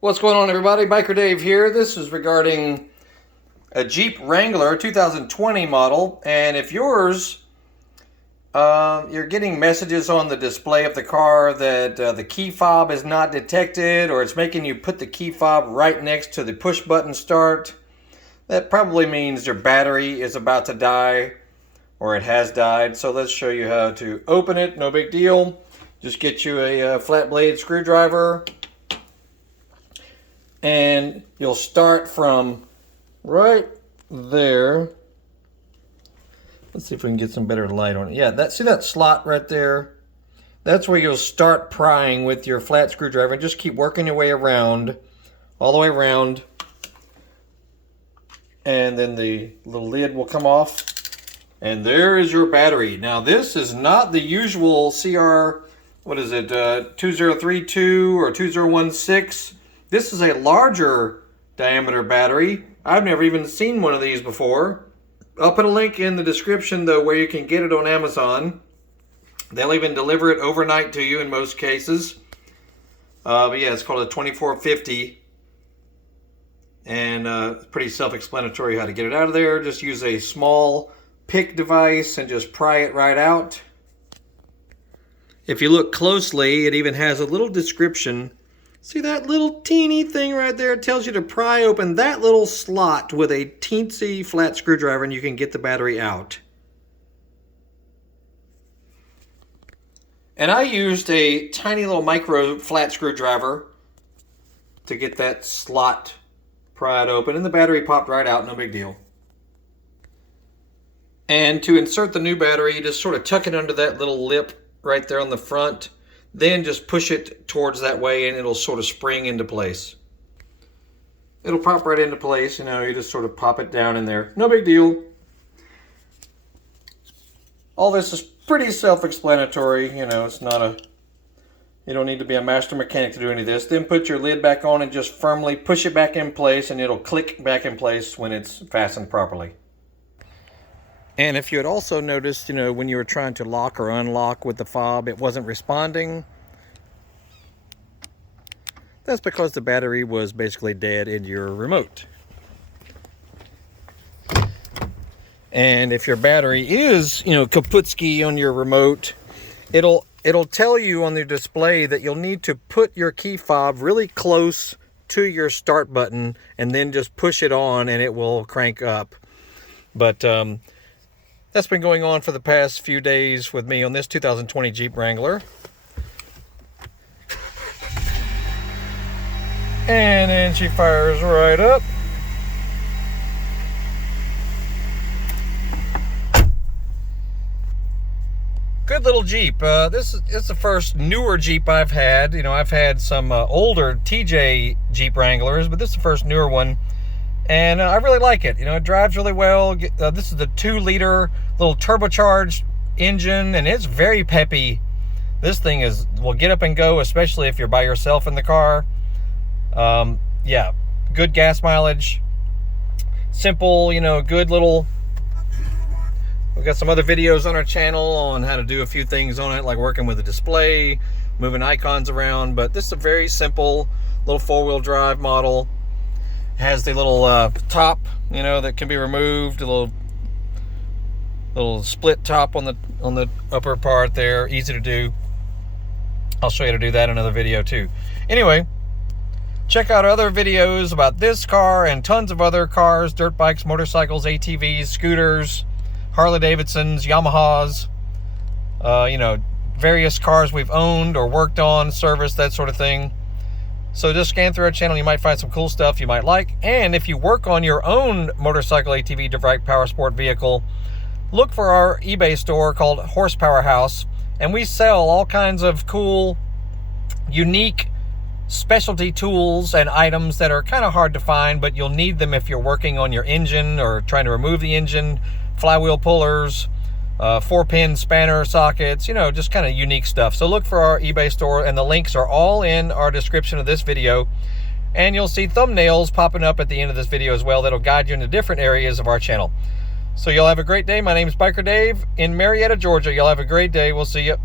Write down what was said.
What's going on, everybody? Biker Dave here. This is regarding a Jeep Wrangler 2020 model, and if yours, you're getting messages on the display of the car that the key fob is not detected, or it's making you put the key fob right next to the push button start, that probably means your battery is about to die, or it has died. So let's show you how to open it. No big deal. Just get you a flat blade screwdriver, and you'll start from right there. Let's see if we can get some better light on it. Yeah, see that slot right there? That's where you'll start prying with your flat screwdriver, and just keep working your way around, all the way around, and then the little lid will come off, and there is your battery. Now this is not the usual CR, what is it, 2032 or 2016. This is a larger diameter battery. I've never even seen one of these before. I'll put a link in the description, though, where you can get it on Amazon. They'll even deliver it overnight to you in most cases. But yeah, it's called a 2450. And it's pretty self-explanatory how to get it out of there. Just use a small pick device and just pry it right out. If you look closely, it even has a little description. See that little teeny thing right there? It tells you to pry open that little slot with a teensy flat screwdriver, and you can get the battery out. And I used a tiny little micro flat screwdriver to get that slot pried open, and the battery popped right out, no big deal. And to insert the new battery, you just sort of tuck it under that little lip right there on the front. Then just push it towards that way, and it'll sort of spring into place. It'll pop right into place, you know, you just sort of pop it down in there. No big deal. All this is pretty self-explanatory, you know, it's not a, you don't need to be a master mechanic to do any of this. Then put your lid back on and just firmly push it back in place, and it'll click back in place when it's fastened properly. And if you had also noticed, you know, when you were trying to lock or unlock with the fob, it wasn't responding. That's because the battery was basically dead in your remote. And if your battery is, you know, kaputski on your remote, it'll tell you on the display that you'll need to put your key fob really close to your start button and then just push it on and it will crank up. But that's been going on for the past few days with me on this 2020 Jeep Wrangler. And then she fires right up. Good little Jeep. It's the first newer Jeep I've had. You know, I've had some older TJ Jeep Wranglers, but this is the first newer one. And I really like it. You know, it drives really well. This is the 2-liter little turbocharged engine, and it's very peppy. This thing will get up and go, especially if you're by yourself in the car. Yeah, good gas mileage. Simple, you know, good little. We've got some other videos on our channel on how to do a few things on it, like working with the display, moving icons around. But this is a very simple little 4-wheel drive model. Has the little top, you know, that can be removed. A little split top on the upper part there. Easy to do. I'll show you how to do that in another video too. Anyway, check out other videos about this car and tons of other cars, dirt bikes, motorcycles, ATVs, scooters, Harley Davidsons, Yamahas, you know, various cars we've owned or worked on, serviced, that sort of thing. So just scan through our channel. You might find some cool stuff you might like. And if you work on your own motorcycle, ATV, dirt bike, power sport vehicle, look for our eBay store called Horsepower House. And we sell all kinds of cool, unique specialty tools and items that are kind of hard to find, but you'll need them if you're working on your engine or trying to remove the engine, flywheel pullers, 4-pin spanner sockets, you know, just kind of unique stuff. So look for our eBay store, and the links are all in our description of this video. And you'll see thumbnails popping up at the end of this video as well that'll guide you into different areas of our channel. So y'all have a great day. My name is Biker Dave in Marietta, Georgia. Y'all have a great day. We'll see you.